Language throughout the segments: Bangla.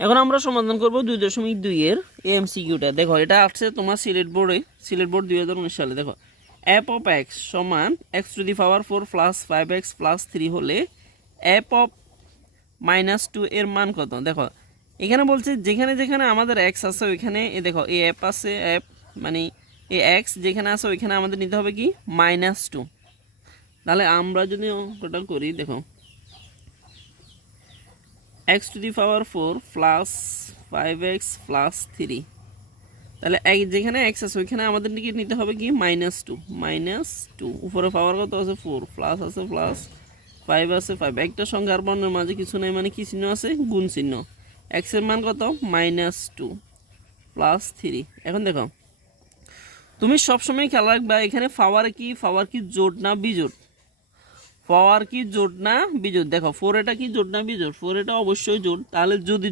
এখন আমরা সমাধান করব 2.2 এর এমসিকিউটা। দেখো এটা আসছে তোমার সিলেট বোর্ড 2019 সালে। দেখো f অফ x সমান x⁴ প্লাস 5x প্লাস 3 হলে f অফ -2 এর মান কত? দেখো এখানে বলছে যেখানে যেখানে আমাদের x আছে ওইখানে দেখো এই f আছে, f মানে এই x যেখানে আছে ওইখানে আমাদের নিতে হবে কি -2। তাহলে আমরা যদি অঙ্কটা করি, দেখো x⁴ প্লাস 5x প্লাস 3, তাহলে যেখানে x আছে ওইখানে আমাদের নিতে হবে কি -2 উপরে পাওয়ার কত আছে 4 প্লাস আছে প্লাস 5 আছে 5, একটা সংখ্যা আর বর্ণের মাঝে কিছু নাই মানে কি চিহ্ন আছে গুণ চিহ্ন। x এর মান কত -2 প্লাস 3। এখন দেখো তুমি সবসময় খেয়াল রাখবা এখানে পাওয়ার কি জোড় না বিজোড়, পাওয়ার কি জোড় না বিজোড়। দেখো 4 এটা কি জোড় না বিজোড়, 4 এটা অবশ্যই জোড়। তাহলে যদি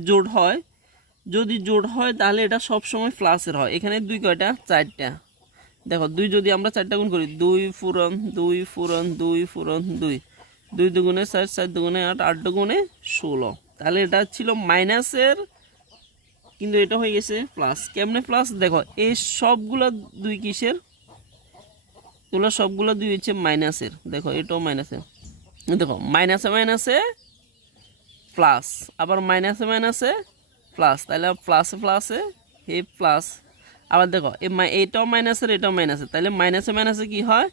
জোড় হয় তাহলে এটা সব সময় প্লাসের হয়। এখানে 2 কয়টা 4টা, দেখো 2 যদি আমরা 4টা গুণ করি 2 ফুরন 2 ফুরন 2 ফুরন 2, 2 দুগুণে 4, 4 দুগুণে 8, 8 দুগুণে 16। তাহলে এটা ছিল মাইনাসের কিন্তু এটা হয়ে গেছে প্লাস। কেমনে প্লাস? দেখো এই সবগুলো 2 কিসের, এগুলো সবগুলো 2 হচ্ছে মাইনাসের। দেখো এটাও মাইনাসের, দেখো মাইনাসে মাইনাসে প্লাস, আবার মাইনাসে মাইনাসে প্লাস, তাহলে প্লাসে প্লাসে এই প্লাস। আবার দেখো এটাও মাইনাসের এটাও মাইনাসের, তাহলে মাইনাসে মাইনাসে কি হয়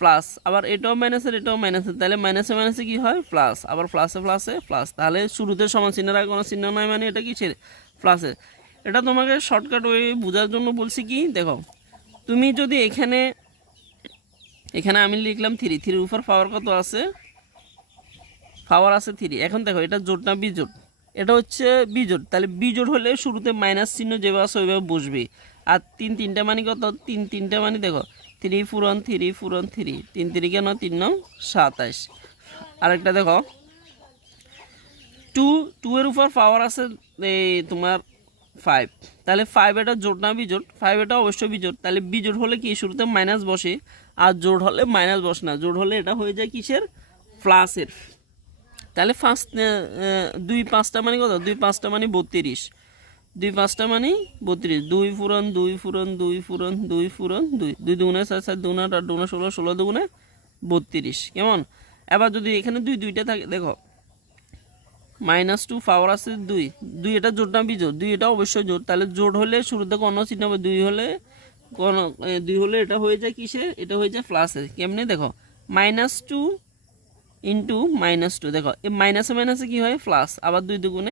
প্লাস, আবার এটাও মাইনাসের এটাও মাইনাসের, তাহলে মাইনাসে মাইনাসে কি হয় প্লাস, আবার প্লাসে প্লাসে প্লাস। তাহলে শুরুতে সমান চিহ্নের আগে কোনো চিহ্ন নয় মানে এটা কিসের প্লাসের। এটা তোমাকে শর্টকাট ওয়ে বোঝার জন্য বলছি কি, দেখো তুমি যদি এখানে আমি লিখলাম 3, 3 উপর পাওয়ার কত আছে, পাওয়ার আছে 3। এখন দেখো এটা জোড় না বিজোড়, এটা হচ্ছে বিজোড়। তাহলে বিজোড় হলে শুরুতে মাইনাস চিহ্ন যেভাবে আছে ওইভাবে বসবে। আর 3 তিনটা মানে কত, 3 তিনটা মানে দেখো 3 ফুরন 3 ফুরন 3, 3 3 কেন 3 9 27। আরেকটা দেখো 2 এর উপর পাওয়ার আছে তোমার 5, তাহলে 5 এটা জোড় না বিজোড়, 5 এটা অবশ্যই বিজোড়। তাহলে বিজোড় হলে কি শুরুতে মাইনাস বসে, আর জোড় হলে মাইনাস বসে না, জোড় হলে এটা হয়ে যায় কিসের প্লাসের। তাহলে ফার্স্ট 2 5টা মানে কত, 2 5টা মানে 32, 2 5টা মানে 32, 2 ফুরন 2 ফুরন 2 ফুরন 2 ফুরন 2, 2 দুগুণে 4, 4 দুগুণে 8, 8 দুগুণে 16, 16 দুগুণে 32। কেমন? এবার যদি এখানে 2 2টা থাকে, দেখো -2 পাওয়ার আছে 2, 2 এটা জোড় না বিজোড়, 2 এটা অবশ্যই জোড়। তাহলে জোড় হলে শুরুতে কোনো চিহ্ন হবে, 2 হলে কোনো 2 হলে এটা হয়ে যায় কিসে, এটা হয়ে যায় প্লাসের। কেমনে? দেখো -2 ইন্টু -2, দেখো এই মাইনাসে মাইনাসে কি হয় প্লাস, আবার 2 দুগুণে